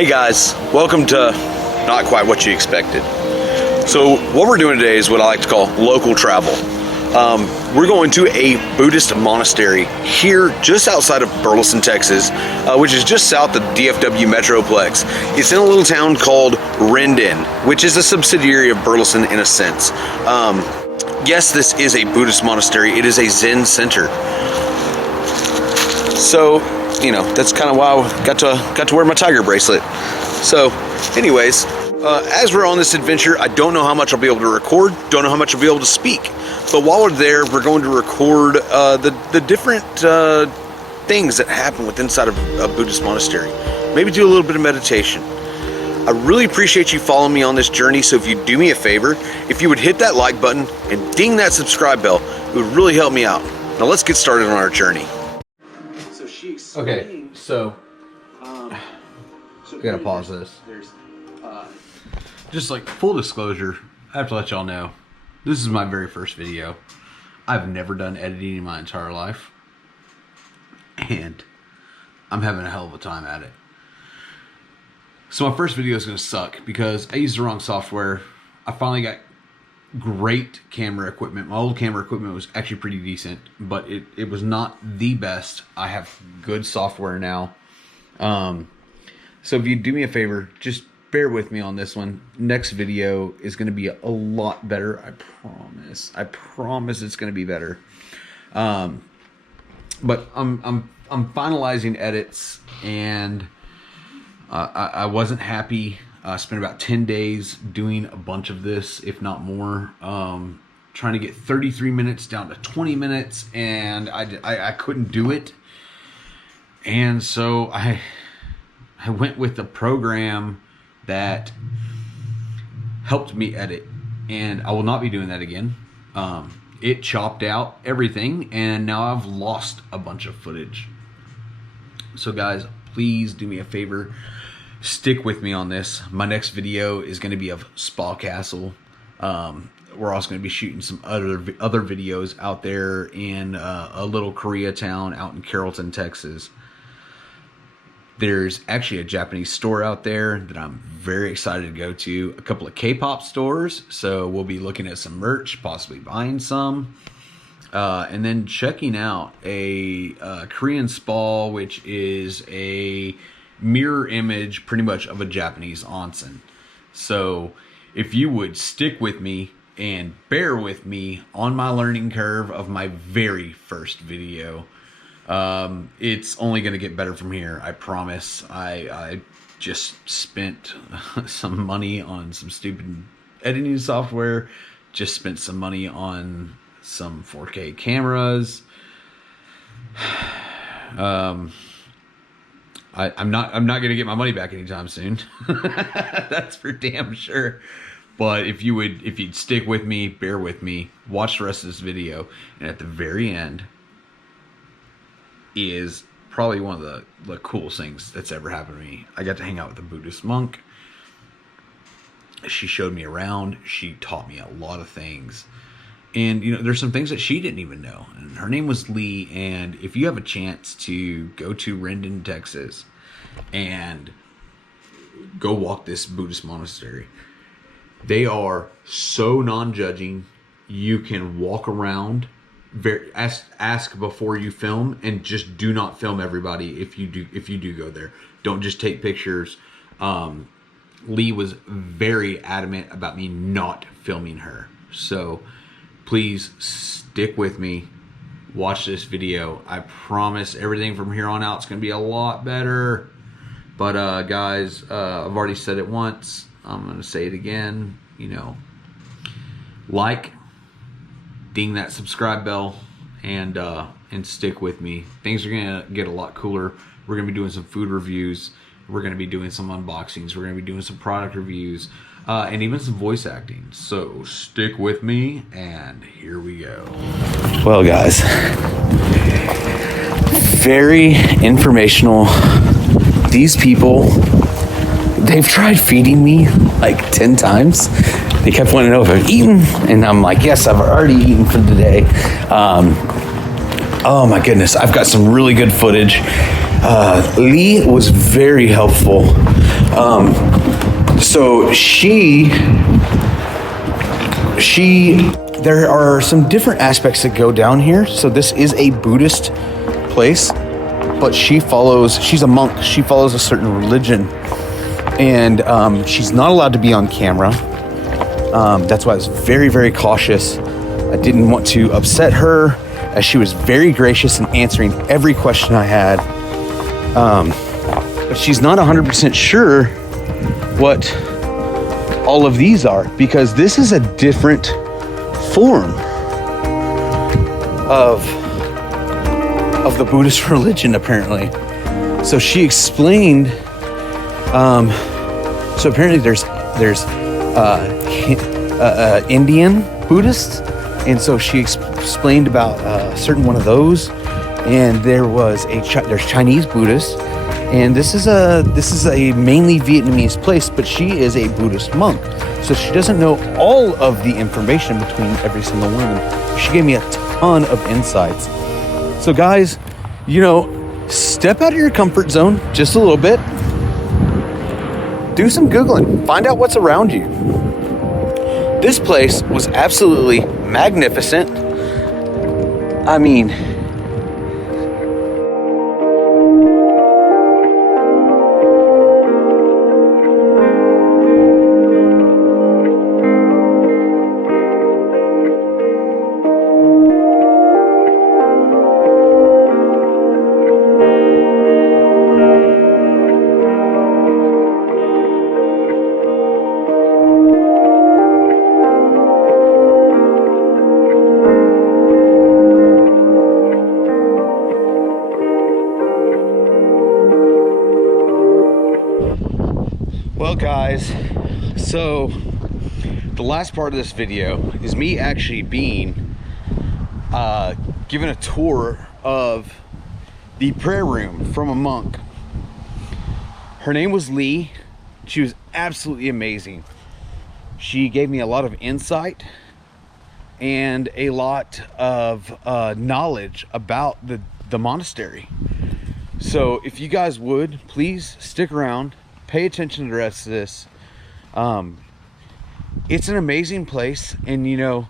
Hey guys, welcome to not quite what you expected. So what we're doing today is what I like to call local travel. We're going to a Buddhist monastery here just outside of Burleson, Texas, which is just south of DFW Metroplex. It's in a little town called Rendon, which is a subsidiary of Burleson in a sense. Yes, this is a Buddhist monastery. It is a Zen center. So, you know, that's kind of why I got to wear my tiger bracelet. So, anyways, as we're on this adventure, I don't know how much I'll be able to record, don't know how much I'll be able to speak. But while we're there, we're going to record the different things that happen within inside of a Buddhist monastery. Maybe do a little bit of meditation. I really appreciate you following me on this journey, so if you do me a favor, if you would hit that like button and ding that subscribe bell, it would really help me out. Now let's get started on our journey. Okay, so gotta pause this. Just like full disclosure, I have to let y'all know, this is my very first video. I've never done editing in my entire life, and I'm having a hell of a time at it. So my first video is gonna suck because I used the wrong software. I finally got great camera equipment. My old camera equipment was actually pretty decent, but it was not the best. I have good software now. So if you do me a favor, just bear with me on this one. Next video is going to be a lot better. I promise. I promise it's going to be better. But I'm finalizing edits, and I wasn't happy. I spent about 10 days doing a bunch of this, if not more, trying to get 33 minutes down to 20 minutes, and I couldn't do it. And so I went with the program that helped me edit, and I will not be doing that again. It chopped out everything, and now I've lost a bunch of footage. So guys, please do me a favor. Stick with me on this. My next video is going to be of Spa Castle. We're also going to be shooting some other videos out there in a little Koreatown out in Carrollton, Texas. There's actually a Japanese store out there that I'm very excited to go to. A couple of K-pop stores. So we'll be looking at some merch, possibly buying some. And then checking out a Korean spa, which is a mirror image pretty much of a Japanese onsen. So if you would stick with me and bear with me on my learning curve of my very first video, it's only going to get better from here. I promise. I just spent some money on some stupid editing software, just spent some money on some 4K cameras. I'm not going to get my money back anytime soon. That's for damn sure. But if you'd stick with me, bear with me, watch the rest of this video, and at the very end is probably one of the coolest things that's ever happened to me. I got to hang out with a Buddhist monk. She showed me around. She taught me a lot of things. And, you know, there's some things that she didn't even know. And her name was Lee. And if you have a chance to go to Rendon, Texas, and go walk this Buddhist monastery, they are so non-judging. You can walk around, ask before you film, and just do not film everybody if you do go there. Don't just take pictures. Lee was very adamant about me not filming her. So please stick with me. Watch this video. I promise everything from here on out is going to be a lot better. But guys, I've already said it once. I'm going to say it again. You know, like, ding that subscribe bell, and stick with me. Things are going to get a lot cooler. We're going to be doing some food reviews. We're going to be doing some unboxings. We're going to be doing some product reviews. And even some voice acting. So stick with me, and here we go. Well, guys, very informational. These people, they've tried feeding me like 10 times. They kept wanting to know if I've eaten, and I'm like, yes, I've already eaten for the day. Oh my goodness, I've got some really good footage. Lee was very helpful So there are some different aspects that go down here. So this is a Buddhist place, but she's a monk. She follows a certain religion, and she's not allowed to be on camera. That's why I was very, very cautious. I didn't want to upset her, as she was very gracious in answering every question I had. But she's not 100% sure what all of these are, because this is a different form of the Buddhist religion, apparently. So she explained, so apparently there's Indian Buddhists, and so she explained about a certain one of those, and there's Chinese Buddhists, and this is a mainly Vietnamese place, but she is a Buddhist monk, so she doesn't know all of the information between every single one. And she gave me a ton of insights. So guys, step out of your comfort zone just a little bit. Do some Googling. Find out what's around you. This place was absolutely magnificent. I mean, well guys, so the last part of this video is me actually being given a tour of the prayer room from a monk. Her name was Lee. She was absolutely amazing. She gave me a lot of insight and a lot of knowledge about the monastery. So if you guys would, please stick around, pay attention to the rest of this. It's an amazing place, and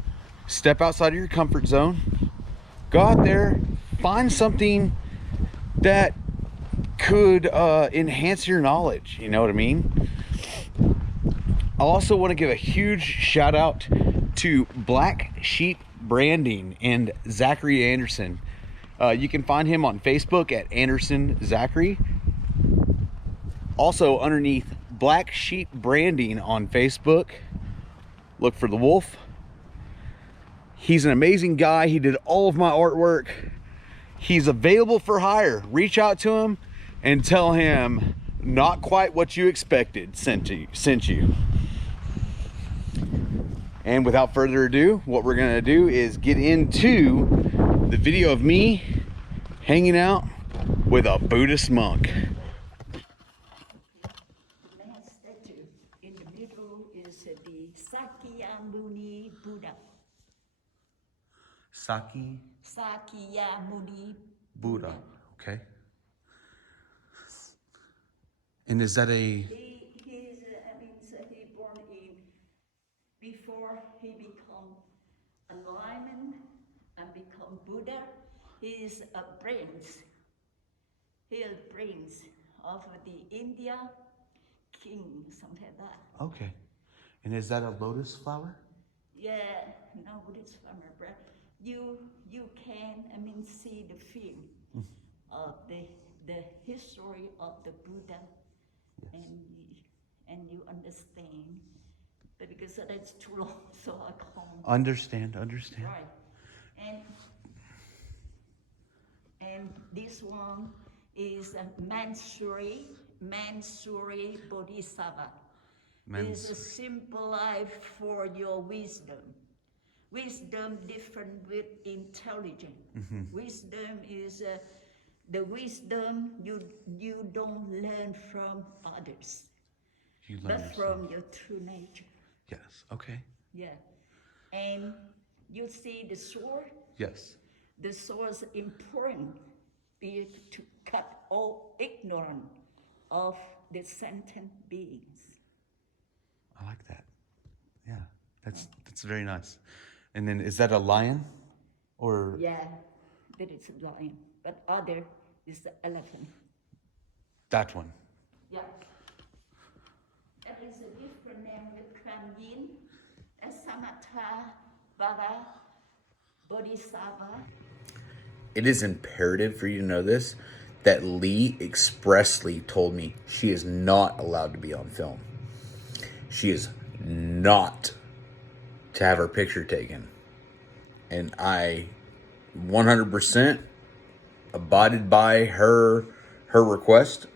step outside of your comfort zone. Go out there, find something that could enhance your knowledge, you know what I mean? I also want to give a huge shout out to Black Sheep Branding and Zachary Anderson. You can find him on Facebook at Anderson Zachary. Also underneath Black Sheep Branding on Facebook, look for the wolf. He's an amazing guy. He did all of my artwork. He's available for hire. Reach out to him and tell him not quite what you expected sent you. And without further ado, what we're gonna do is get into the video of me hanging out with a Buddhist monk. Statue in the middle is the Sakyamuni Buddha. Sakyamuni Buddha. Okay. And is that a... He born in before he become enlightened and become Buddha. He is a prince. He is prince of the India king, something like that. Okay. And is that a lotus flower? Yeah, no, Buddhist farmer, but you can see the film of the history of the Buddha, Yes. and you understand. But because that's too long, so I can't. Understand. Right, and this one is a Mansuri Bodhisattva. It's a simple life for your wisdom. Wisdom different with intelligence. Mm-hmm. Wisdom is the wisdom you don't learn from others, but from your true nature. Yes. Okay. Yeah, and you see the sword. Yes. The sword is important to cut all ignorance of the sentient beings. I like that. Yeah, that's very nice. And then is that a lion, or Yeah, that is a lion, but other is the elephant. that one? Yeah. That is a different name with Kuan Yin, Samatha, Bala, Bodhisattva. It is imperative for you to know this, that Lee expressly told me she is not allowed to be on film. She is not to have her picture taken. And I 100% abided by her request.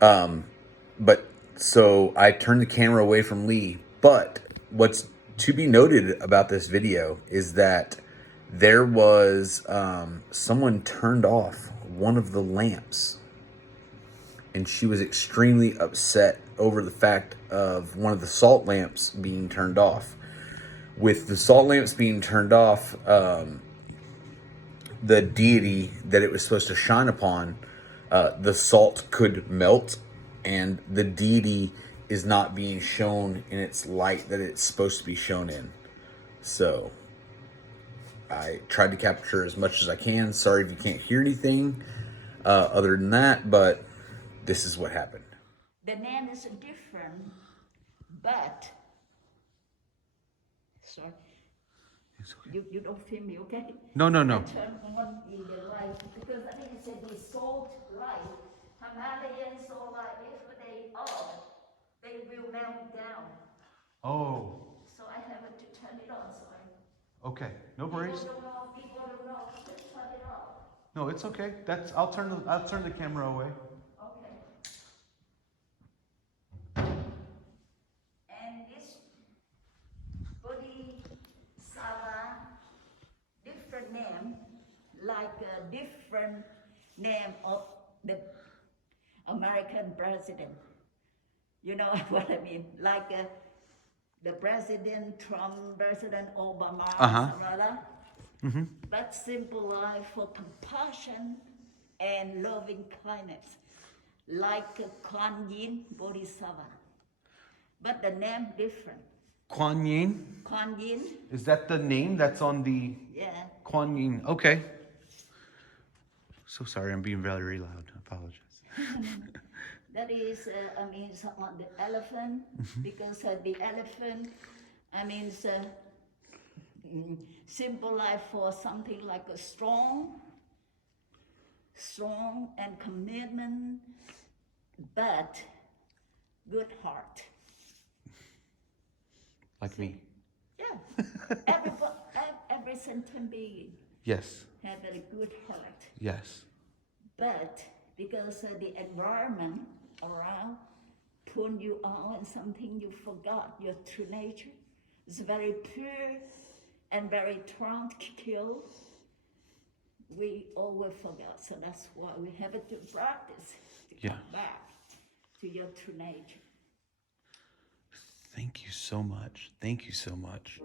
But so I turned the camera away from Lee. But what's to be noted about this video is that there was someone turned off one of the lamps, and she was extremely upset over the fact of one of the salt lamps being turned off. With the salt lamps being turned off, the deity that it was supposed to shine upon, the salt could melt, and the deity is not being shown in its light that it's supposed to be shown in. So I tried to capture as much as I can. Sorry if you can't hear anything other than that, but this is what happened. The name is different, but sorry. Okay. You don't feel me, okay? No. I turn on in the light because I think it's the salt light. Himalayan salt light, if they off, they will melt down. Oh, So I have to turn it on. So okay. No worries. People don't know. Just turn it off. No, it's okay. I'll turn the camera away. Okay. And this Bodhisattva, different name, like a different name of the American president. You know what I mean? Like the President Trump, President Obama, something like that. Mm-hmm. But symbolize for compassion and loving kindness, like Kuan Yin Bodhisattva. But the name different. Kuan Yin? Kuan Yin, Is that the name that's on the yeah. Kuan Yin? Okay. So sorry, I'm being very loud. I apologize. That is, it's on the elephant, because the elephant, symbolize for something like a strong and commitment, but good heart. Like me. Yeah, every sentient being Yes. have a good heart, Yes. but because the environment around pull you on and something you forgot, your true nature is very pure and very tranquil. We always forgot, so that's why we have to practice to come back to your true nature. Thank you so much. Thank you so much.